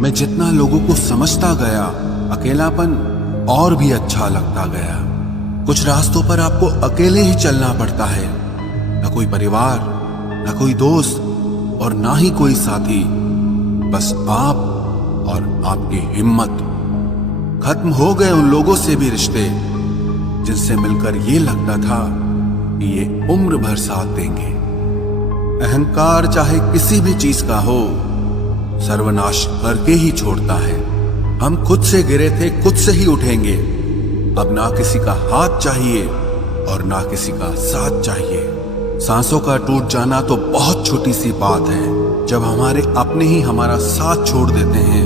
मैं जितना लोगों को समझता गया, अकेलापन और भी अच्छा लगता गया। कुछ रास्तों पर आपको अकेले ही चलना पड़ता है, न कोई परिवार, न कोई दोस्त और ना ही कोई साथी, बस आप और आपकी हिम्मत। खत्म हो गए उन लोगों से भी रिश्ते जिनसे मिलकर ये लगता था कि ये उम्र भर साथ देंगे। अहंकार चाहे किसी भी चीज का हो, सर्वनाश करके ही छोड़ता है। हम खुद से गिरे थे, खुद से ही उठेंगे। अब ना किसी का हाथ चाहिए और ना किसी का साथ चाहिए। सांसों का टूट जाना तो बहुत छोटी सी बात है। जब हमारे अपने ही हमारा साथ छोड़ देते हैं,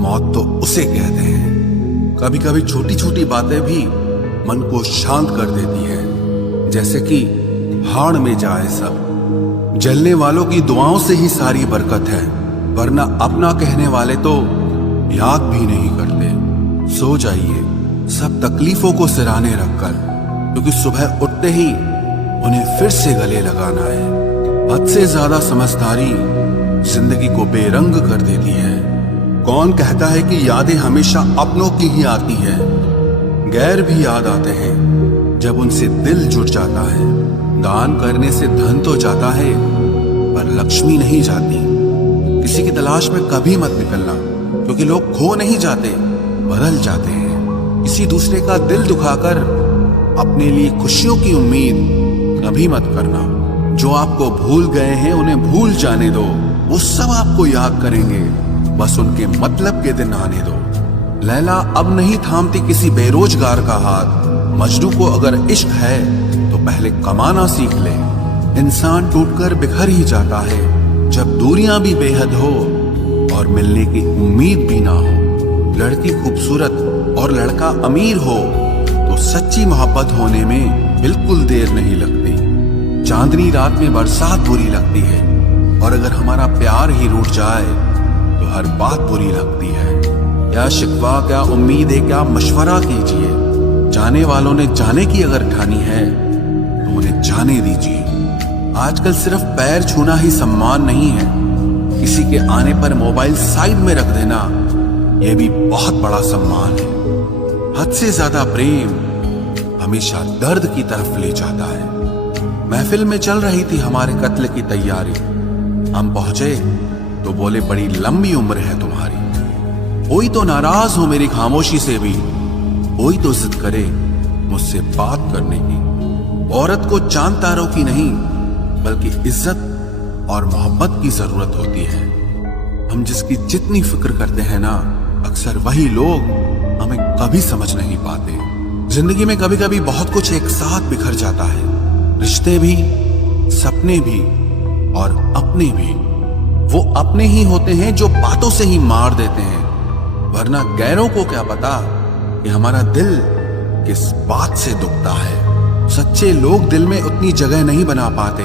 मौत तो उसे कहते हैं। कभी कभी छोटी छोटी बातें भी मन को शांत कर देती है, जैसे कि हाड़ में जाए सब। जलने वालों की दुआओं से ही सारी बरकत है, वरना अपना कहने वाले तो याद भी नहीं करते। सो जाइए सब तकलीफों को सिराने रखकर, क्योंकि सुबह उठते ही उन्हें फिर से गले लगाना है। हद से ज्यादा समझदारी जिंदगी को बेरंग कर देती है। कौन कहता है कि यादें हमेशा अपनों की ही आती है? गैर भी याद आते हैं जब उनसे दिल जुड़ जाता है। दान करने से धन तो जाता है, पर लक्ष्मी नहीं जाती। किसी की तलाश में कभी मत निकलना, क्योंकि लोग खो नहीं जाते, बदल जाते हैं। किसी दूसरे का दिल दुखाकर अपने लिए खुशियों की उम्मीद कभी मत करना। जो आपको भूल गए हैं उन्हें भूल जाने दो, वो सब आपको याद करेंगे, बस उनके मतलब के दिन आने दो। लैला अब नहीं थामती किसी बेरोजगार का हाथ। मजनू को अगर इश्क है तो पहले कमाना सीख ले। इंसान टूटकर बिखर ही जाता है जब दूरियां भी बेहद हो और मिलने की उम्मीद भी ना हो। लड़की खूबसूरत और लड़का अमीर हो तो सच्ची मोहब्बत होने में बिल्कुल देर नहीं लगती। चांदनी रात में बरसात बुरी लगती है, और अगर हमारा प्यार ही रूठ जाए तो हर बात बुरी लगती है। क्या शिकवा, क्या उम्मीद है, क्या मशवरा कीजिए। जाने वालों ने जाने की अगर ठानी है तो उन्हें जाने दीजिए। आजकल सिर्फ पैर छूना ही सम्मान नहीं है, किसी के आने पर मोबाइल साइड में रख देना यह भी बहुत बड़ा सम्मान है। हद से ज्यादा प्रेम हमेशा दर्द की तरफ ले जाता है। महफिल में चल रही थी हमारे कत्ल की तैयारी। हम पहुंचे तो बोले, बड़ी लंबी उम्र है तुम्हारी। कोई तो नाराज हो मेरी खामोशी से भी, कोई तो जिद करे मुझसे बात करने की। औरत को चांद तारों की नहीं, बल्कि इज्जत और मोहब्बत की जरूरत होती है। हम जिसकी जितनी फिक्र करते हैं ना, अक्सर वही लोग हमें कभी समझ नहीं पाते। जिंदगी में कभी कभी बहुत कुछ एक साथ बिखर जाता है, रिश्ते भी, सपने भी और अपने भी। वो अपने ही होते हैं जो बातों से ही मार देते हैं, वरना गैरों को क्या पता कि हमारा दिल किस बात से दुखता है। सच्चे लोग दिल में उतनी जगह नहीं बना पाते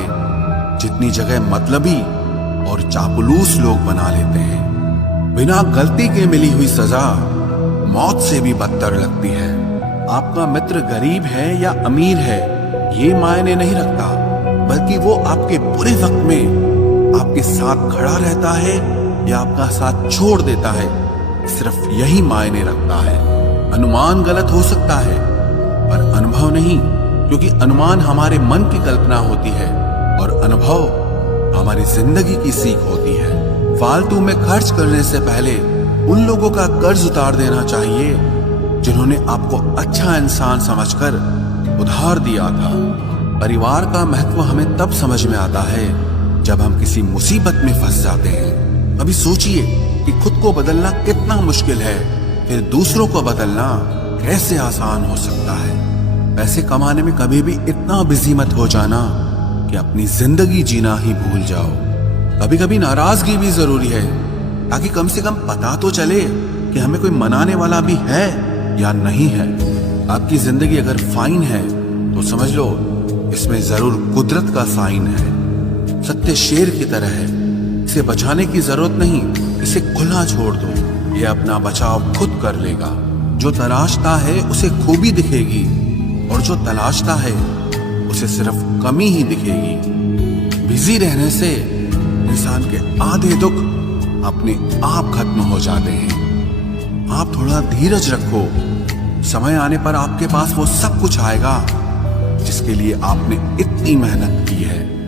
जितनी जगह मतलबी और चापलूस लोग बना लेते हैं। बिना गलती के मिली हुई सजा मौत से भी बदतर लगती है। आपका मित्र गरीब है या अमीर है ये मायने नहीं रखता, बल्कि वो आपके बुरे वक्त में आपके साथ खड़ा रहता है या आपका साथ छोड़ देता है, सिर्फ यही मायने रखता है। अनुमान गलत हो सकता है पर अनुभव नहीं, क्योंकि अनुमान हमारे मन की कल्पना होती है और अनुभव हमारी जिंदगी की सीख होती है। फालतू में खर्च करने से पहले उन लोगों का कर्ज उतार देना चाहिए जिन्होंने आपको अच्छा इंसान समझकर उधार दिया था। परिवार का महत्व हमें तब समझ में आता है जब हम किसी मुसीबत में फंस जाते हैं। अभी सोचिए कि खुद को बदलना कितना मुश्किल है, फिर दूसरों को बदलना कैसे आसान हो सकता है। पैसे कमाने में कभी भी इतना बिजी मत हो जाना कि अपनी जिंदगी जीना ही भूल जाओ। कभी कभी नाराजगी भी जरूरी है, ताकि कम से कम पता तो चले कि हमें कोई मनाने वाला भी है या नहीं है। आपकी जिंदगी अगर फाइन है तो समझ लो इसमें जरूर कुदरत का साइन है। सत्य शेर की तरह है, इसे बचाने की जरूरत नहीं, इसे खुला छोड़ दो, ये अपना बचाव खुद कर लेगा। जो तलाशता है उसे खूबी दिखेगी, और जो तलाशता है उसे सिर्फ कमी ही दिखेगी। बिजी रहने से इंसान के आधे दुख अपने आप खत्म हो जाते हैं। आप थोड़ा धीरज रखो, समय आने पर आपके पास वो सब कुछ आएगा जिसके लिए आपने इतनी मेहनत की है।